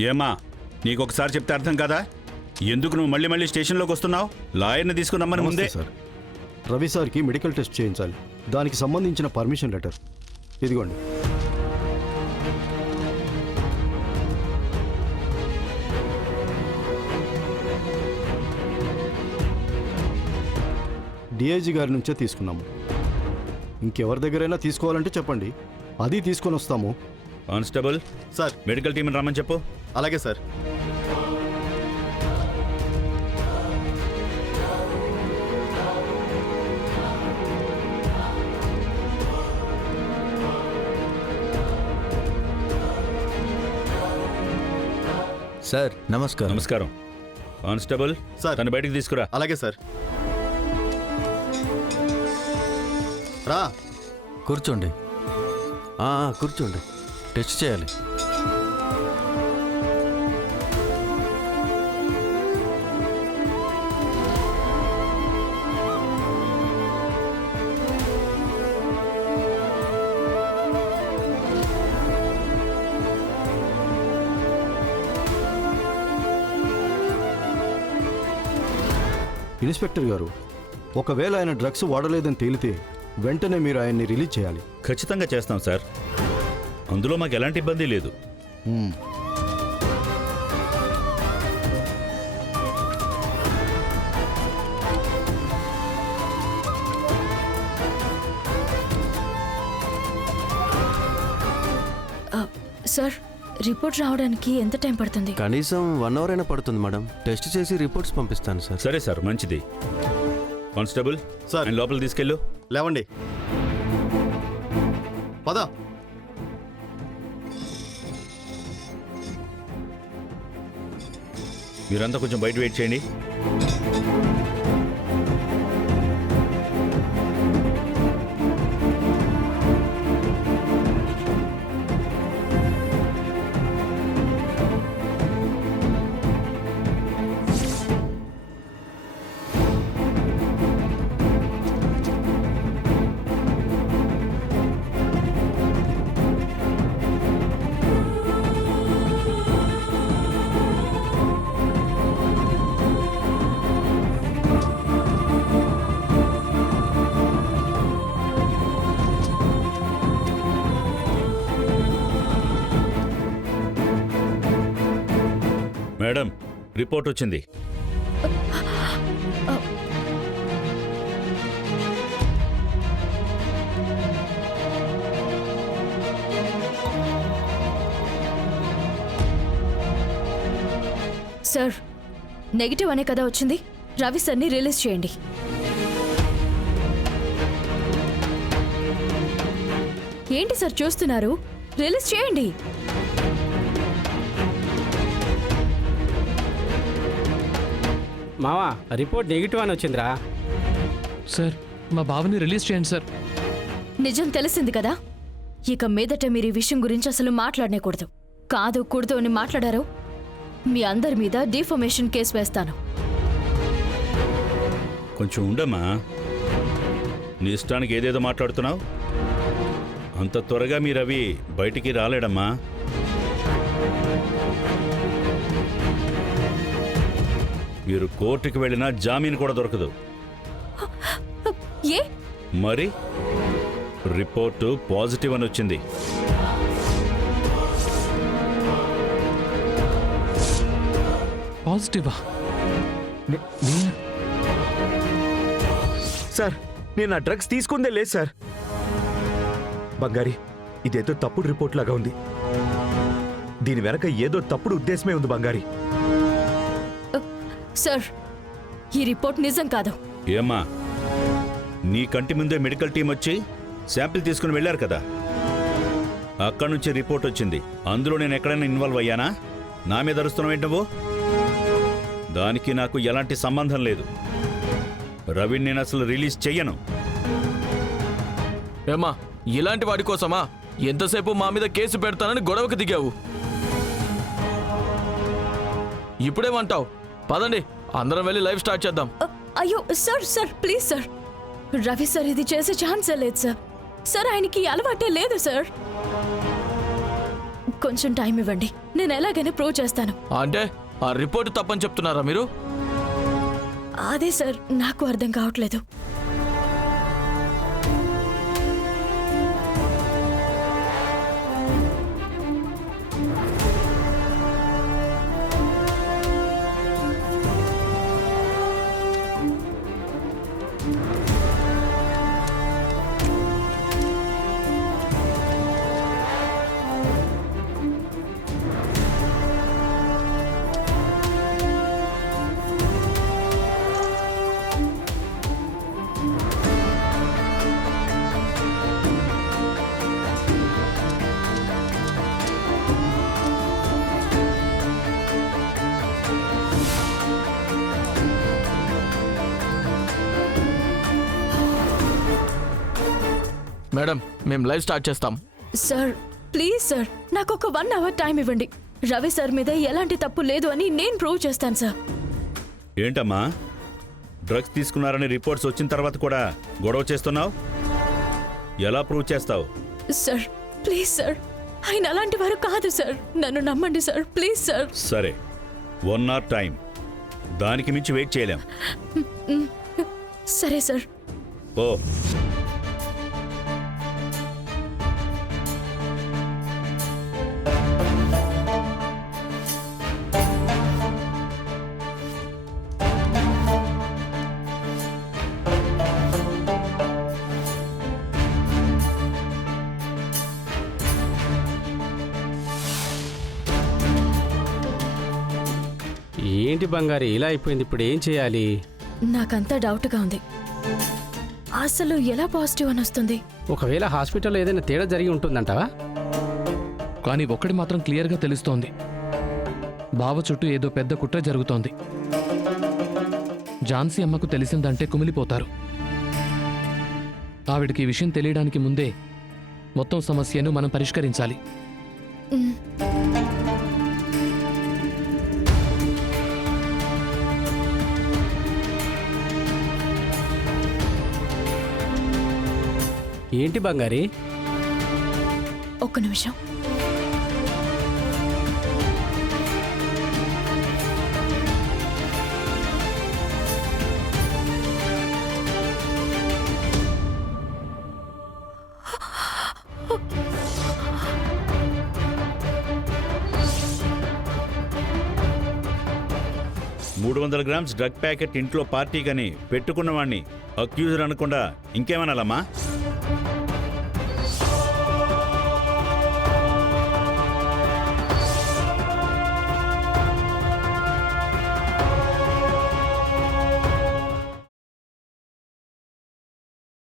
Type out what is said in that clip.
ఏమా నీకొకసారి చెప్తే అర్థం కదా? ఎందుకు నువ్వు మళ్ళీ మళ్ళీ స్టేషన్లోకి వస్తున్నావు? లాయర్ని తీసుకున్నామని ముందే. సార్, రవి సార్కి మెడికల్ టెస్ట్ చేయించాలి. దానికి సంబంధించిన పర్మిషన్ లెటర్ ఇదిగోండి. డిఐజీ గారి నుంచే తీసుకున్నాము. ఇంకెవరి దగ్గరైనా తీసుకోవాలంటే చెప్పండి, అది తీసుకొని వస్తాము. కానిస్టేబుల్ సార్, మెడికల్ టీంని రమ్మని చెప్పు. అలాగే సార్. సార్ నమస్కారం. నమస్కారం. Constable sir. తను బయటికి తీసుకురా. అలాగే సార్. రా. కూర్చోండి. కూర్చోండి, టెస్ట్ చేయాలి. ఇన్స్పెక్టర్ గారు, ఒకవేళ ఆయన డ్రగ్స్ వాడలేదని తేలితే వెంటనే మీరు ఆయన్ని రిలీజ్ చేయాలి. ఖచ్చితంగా చేస్తాం సార్, అందులో మాకు ఎలాంటి ఇబ్బంది లేదు. సార్, రిపోర్ట్ రావడానికి ఎంత టైం పడుతుంది? కనీసం 1 అవర్ అయినా పడుతుంది మేడం. టెస్ట్ చేసి రిపోర్ట్స్ పంపిస్తాను సార్. సరే సార్, మంచిది. Constable sir. ఆయన లోపల తీసుకెళ్ళు. లేవండి. పద. మీరంతా కొంచెం బయట వెయిట్ చేయండి. మేడం, రిపోర్ట్ వచ్చింది. సార్, నెగిటివ్ అనే కదా వచ్చింది. రవి సార్ని రిలీజ్ చేయండి. ఏంటి సార్ చూస్తున్నారు? రిలీజ్ చేయండి. మావా, రిపోర్ట్ నెగిటివ్ అని వచ్చిందిరా. సార్, మా బాబుని రిలీజ్ చేయండి సార్. నిజం తెలిసింది కదా, ఇక మీదట మీరు ఈ విషయం గురించి అసలు మాట్లాడనేకూడదు. కాదు కూడదు అని మాట్లాడారు, మీ అందరి మీద డిఫమేషన్ కేసు వేస్తాను. కొంచెం ఉండమ్మా, నీ ఇష్టానికి ఏదేదో మాట్లాడుతున్నావు. అంత త్వరగా మీరు అవి బయటికి రాలేడమ్మా. మీరు కోర్టుకి వెళ్ళినా జామీన్ కూడా దొరకదు. ఏ మరి రిపోర్టు పాజిటివ్ అని వచ్చింది. పాజిటివా? సార్, నేను ఆ డ్రగ్స్ తీసుకుందే లేదు సార్. బంగారి, ఇదేదో తప్పుడు రిపోర్ట్ లాగా ఉంది. దీని వెనక ఏదో తప్పుడు ఉద్దేశమే ఉంది బంగారి. సార్, ఈ రిపోర్ట్ నిజం కాదు. ఏమ్మా, నీ కంటి ముందే మెడికల్ టీం వచ్చి శాంపిల్ తీసుకుని వెళ్ళారు కదా, అక్కడి నుంచి రిపోర్ట్ వచ్చింది. అందులో నేను ఎక్కడైనా ఇన్వాల్వ్ అయ్యానా? నా మీద అరుస్తున్నావు ఏంటి నువ్వు? దానికి నాకు ఎలాంటి సంబంధం లేదు. రవిని నేను అసలు రిలీజ్ చెయ్యను. ఏమ్మా, ఇలాంటి వాడి కోసమా ఎంతసేపు మా మీద కేసు పెడతానని గొడవకు దిగావు? ఇప్పుడేమంటావు? పదండి, అందరం వెళ్ళి లైవ్ స్టార్ట్ చేద్దాం. అయ్యో sir, sir please sir, Ravi sir ఇది చేసే ఛాన్సే లేదు సార్. సార్, ఆయనకి అలవాటే లేదు సార్. కొంచెం టైం ఇవ్వండి. నేను ఎలాగైనా ప్రూవ్ చేస్తాను. అంటే ఆ రిపోర్ట్ తప్పని చెప్తున్నారా మీరు? అదే సార్ నాకు అర్థం కావట్లేదు. మేడం, మేము లైవ్ స్టార్ట్ చేస్తాం. సార్ ప్లీజ్ సార్, నాకు ఒక 1 అవర్ టైం ఇవ్వండి. రవి సార్ మీద ఎలాంటి తప్పు లేదు అని నేను ప్రూవ్ చేస్తాను సార్. ఏంటమ్మా, డ్రగ్స్ తీసుకున్నారని రిపోర్ట్స్ వచ్చిన తర్వాత కూడా గొడవ చేస్తున్నావు? ఎలా ప్రూవ్ చేస్తావు? సార్ ప్లీజ్ సార్, ఆయన అలాంటి వారు కాదు సార్. నన్ను నమ్మండి సార్, ప్లీజ్ సార్. సరే, 1 అవర్ టైం, దానికి మించి వెయిట్ చేయలేం. సరే సార్. ఓ ఏంటి బంగారు ఇలా అయిపోయింది, ఇప్పుడు ఏం చేయాలి? నాకంతా డౌట్గా ఉంది. అసలు ఎలా పాజిటివ్ అని వస్తుంది? ఒకవేళ హాస్పిటల్లో ఏదైనా తేడా జరిగి ఉంటుందంటావా? కానీ ఒక్కటి మాత్రం క్లియర్గా తెలుస్తోంది, బావ చుట్టూ ఏదో పెద్ద కుట్ర జరుగుతోంది. ఝాన్సీ అమ్మకు తెలిసిందంటే కుమిలిపోతారు. ఆవిడికి ఈ విషయం తెలియడానికి ముందే మొత్తం సమస్యను మనం పరిష్కరించాలి. ఏంటి బంగారి? ఒక్క నిమిషం. $300 డ్రగ్ ప్యాకెట్ ఇంట్లో పార్టీకని పెట్టుకున్నవాణ్ణి అక్యూజర్ అనకుండా ఇంకేమనాలమ్మా?